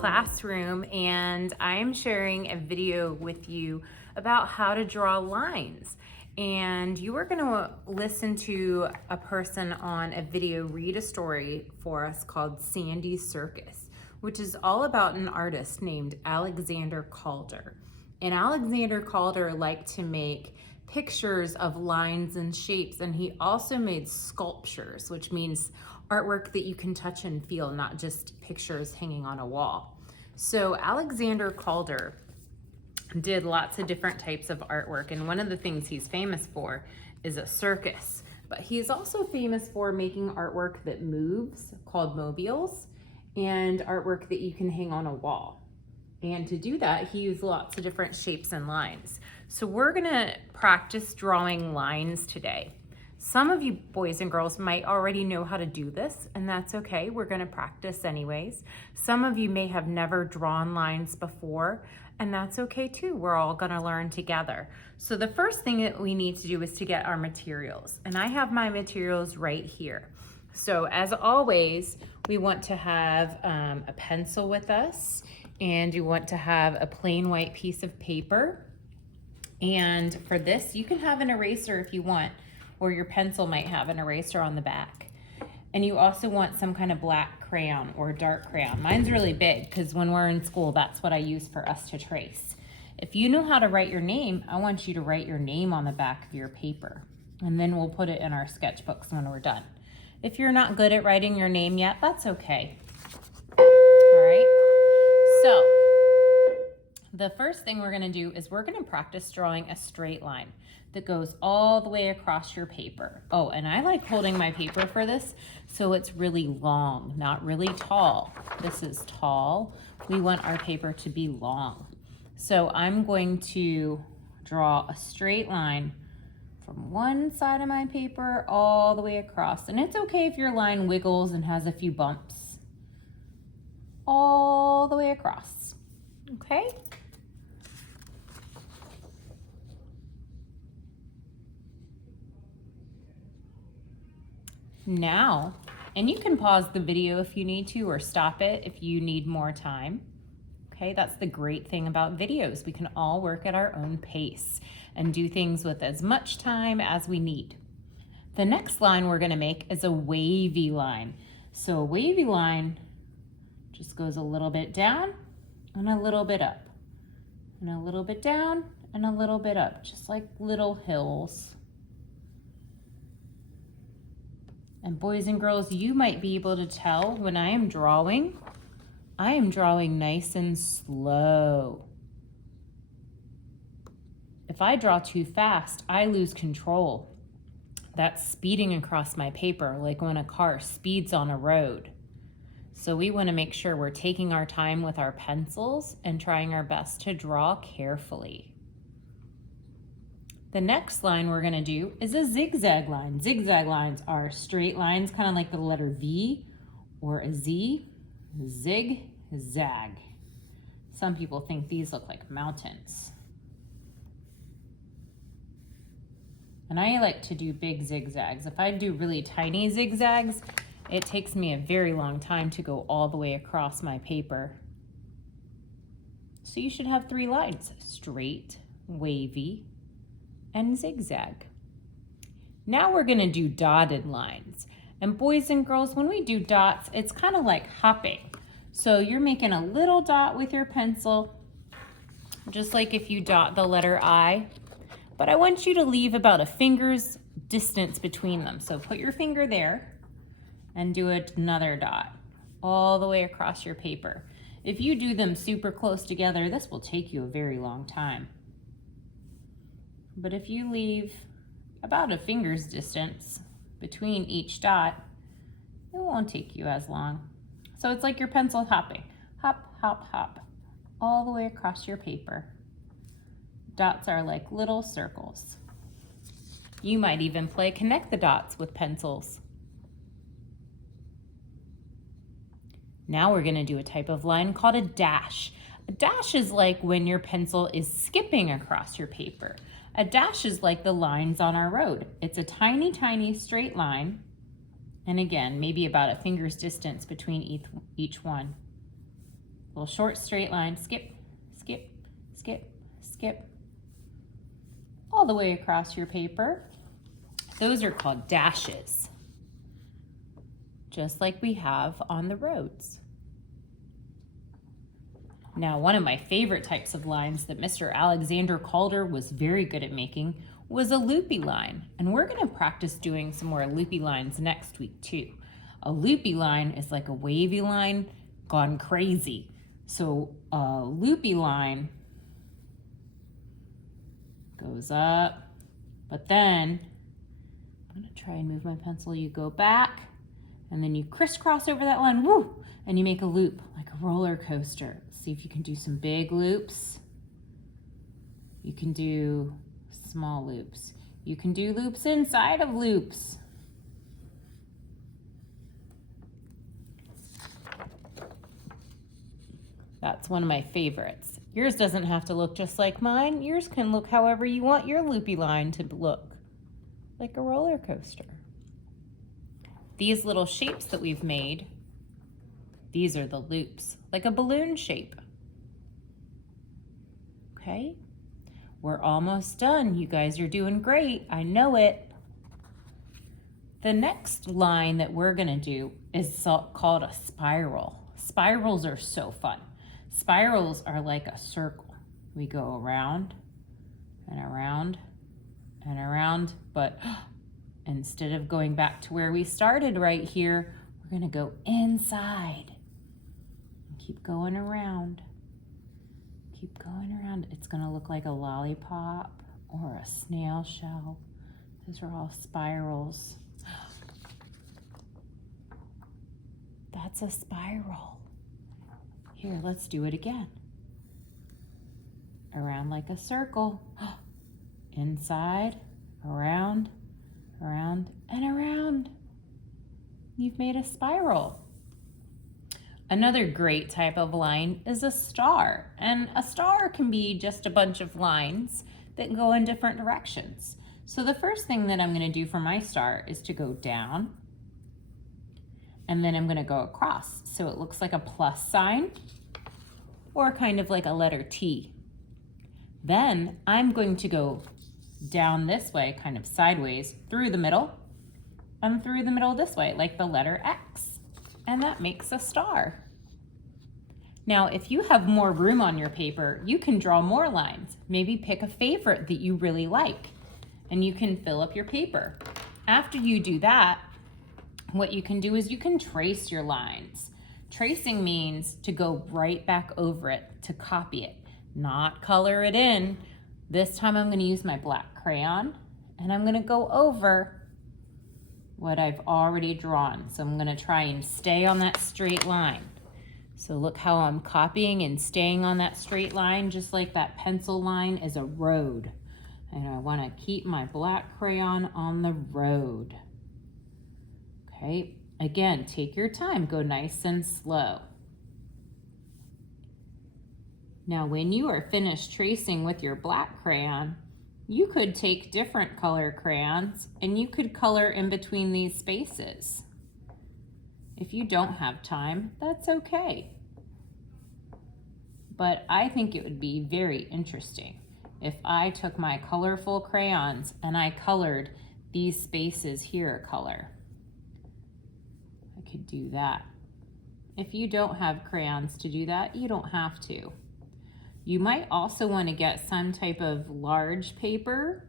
classroom and I'm sharing a video with you about how to draw lines. And you are going to listen to a person on a video read a story for us called Sandy's Circus, which is all about an artist named Alexander Calder. And Alexander Calder liked to make pictures of lines and shapes, and he also made sculptures, which means artwork that you can touch and feel, not just pictures hanging on a wall. So Alexander Calder did lots of different types of artwork, and one of the things he's famous for is a circus. But he's also famous for making artwork that moves, called mobiles, and artwork that you can hang on a wall. And to do that, he used lots of different shapes and lines. So we're gonna practice drawing lines today. Some of you boys and girls might already know how to do this, and that's okay. We're gonna practice anyways. Some of you may have never drawn lines before, and that's okay too. We're all gonna learn together. So the first thing that we need to do is to get our materials. And I have my materials right here. So as always, we want to have a pencil with us, and you want to have a plain white piece of paper. And for this, you can have an eraser if you want, or your pencil might have an eraser on the back. And you also want some kind of black crayon or dark crayon. Mine's really big because when we're in school, that's what I use for us to trace. If you know how to write your name, I want you to write your name on the back of your paper, and then we'll put it in our sketchbooks when we're done. If you're not good at writing your name yet, that's okay. All right, so the first thing we're gonna do is we're gonna practice drawing a straight line that goes all the way across your paper. Oh, and I like holding my paper for this, so it's really long, not really tall. This is tall. We want our paper to be long. So I'm going to draw a straight line from one side of my paper all the way across. And it's okay if your line wiggles and has a few bumps. All the way across, okay? Now, and you can pause the video if you need to, or stop it if you need more time. Okay, that's the great thing about videos. We can all work at our own pace and do things with as much time as we need. The next line we're gonna make is a wavy line. So a wavy line just goes a little bit down and a little bit up, and a little bit down and a little bit up, just like little hills. And boys and girls, you might be able to tell when I am drawing nice and slow. If I draw too fast, I lose control. That's speeding across my paper, like when a car speeds on a road. So we want to make sure we're taking our time with our pencils and trying our best to draw carefully. The next line we're gonna do is a zigzag line. Zigzag lines are straight lines, kind of like the letter V or a Z. Zig, zag. Some people think these look like mountains. And I like to do big zigzags. If I do really tiny zigzags, it takes me a very long time to go all the way across my paper. So you should have 3 lines: straight, wavy, and zigzag. Now we're gonna do dotted lines. And boys and girls, when we do dots, it's kind of like hopping. So you're making a little dot with your pencil, just like if you dot the letter I, but I want you to leave about a finger's distance between them. So put your finger there and do another dot all the way across your paper. If you do them super close together, this will take you a very long time. But if you leave about a finger's distance between each dot, it won't take you as long. So it's like your pencil hopping. Hop, hop, hop, all the way across your paper. Dots are like little circles. You might even play connect the dots with pencils. Now we're gonna do a type of line called a dash. A dash is like when your pencil is skipping across your paper. A dash is like the lines on our road. It's a tiny, tiny straight line. And again, maybe about a finger's distance between each one. Little short straight line, skip, skip, skip, skip, all the way across your paper. Those are called dashes, just like we have on the roads. Now, one of my favorite types of lines that Mr. Alexander Calder was very good at making was a loopy line. And we're gonna practice doing some more loopy lines next week too. A loopy line is like a wavy line gone crazy. So a loopy line goes up, but then I'm gonna try and move my pencil. You go back and then you crisscross over that line, woo, and you make a loop like a roller coaster. See if you can do some big loops. You can do small loops. You can do loops inside of loops. That's one of my favorites. Yours doesn't have to look just like mine. Yours can look however you want your loopy line to look, like a roller coaster. These little shapes that we've made, these are the loops, like a balloon shape. Okay, we're almost done. You guys are doing great, I know it. The next line that we're gonna do is called a spiral. Spirals are so fun. Spirals are like a circle. We go around and around and around, but instead of going back to where we started right here, we're gonna go inside. Keep going around. Keep going around. It's gonna look like a lollipop or a snail shell. Those are all spirals. That's a spiral. Here, let's do it again. Around like a circle. Inside, around, around, and around. You've made a spiral. Another great type of line is a star. And a star can be just a bunch of lines that go in different directions. So the first thing that I'm going to do for my star is to go down. And then I'm going to go across. So it looks like a plus sign or kind of like a letter T. Then I'm going to go down this way, kind of sideways, through the middle, and through the middle this way, like the letter X. And that makes a star. Now, if you have more room on your paper, you can draw more lines. Maybe pick a favorite that you really like, and you can fill up your paper. After you do that, what you can do is you can trace your lines. Tracing means to go right back over it, to copy it, not color it in. This time I'm going to use my black crayon, and I'm going to go over what I've already drawn. So I'm going to try and stay on that straight line. So look how I'm copying and staying on that straight line, just like that pencil line is a road. And I want to keep my black crayon on the road. Okay, again, take your time, go nice and slow. Now, when you are finished tracing with your black crayon, you could take different color crayons and you could color in between these spaces. If you don't have time, that's okay. But I think it would be very interesting if I took my colorful crayons and I colored these spaces here a color. I could do that. If you don't have crayons to do that, you don't have to. You might also want to get some type of large paper,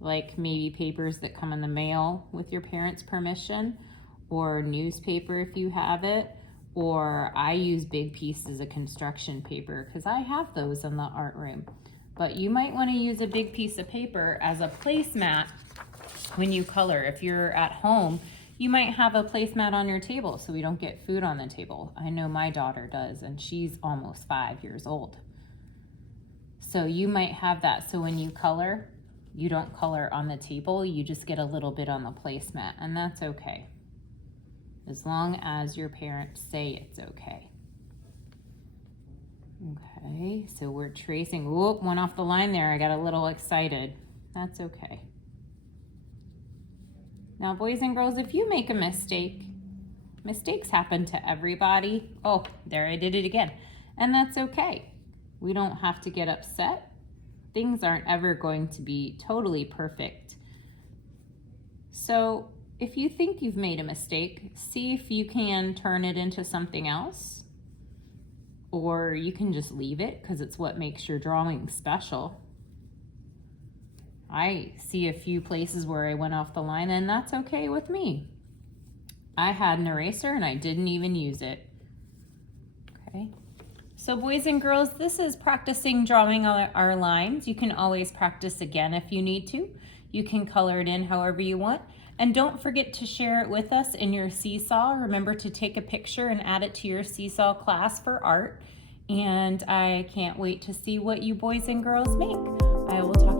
like maybe papers that come in the mail with your parents' permission, or newspaper if you have it, or I use big pieces of construction paper because I have those in the art room. But you might want to use a big piece of paper as a placemat when you color. If you're at home, you might have a placemat on your table so we don't get food on the table. I know my daughter does, and she's almost 5 years old. So you might have that, so when you color, you don't color on the table, you just get a little bit on the placemat, and that's okay. As long as your parents say it's okay. Okay, so we're tracing, whoop, one off the line there, I got a little excited. That's okay. Now, boys and girls, if you make a mistake, mistakes happen to everybody. Oh, there I did it again. And that's okay. We don't have to get upset. Things aren't ever going to be totally perfect. So if you think you've made a mistake, see if you can turn it into something else, or you can just leave it because it's what makes your drawing special. I see a few places where I went off the line, and that's okay with me. I had an eraser and I didn't even use it. Okay. So boys and girls, this is practicing drawing our lines. You can always practice again if you need to. You can color it in however you want. And don't forget to share it with us in your Seesaw. Remember to take a picture and add it to your Seesaw class for art. And I can't wait to see what you boys and girls make. I will talk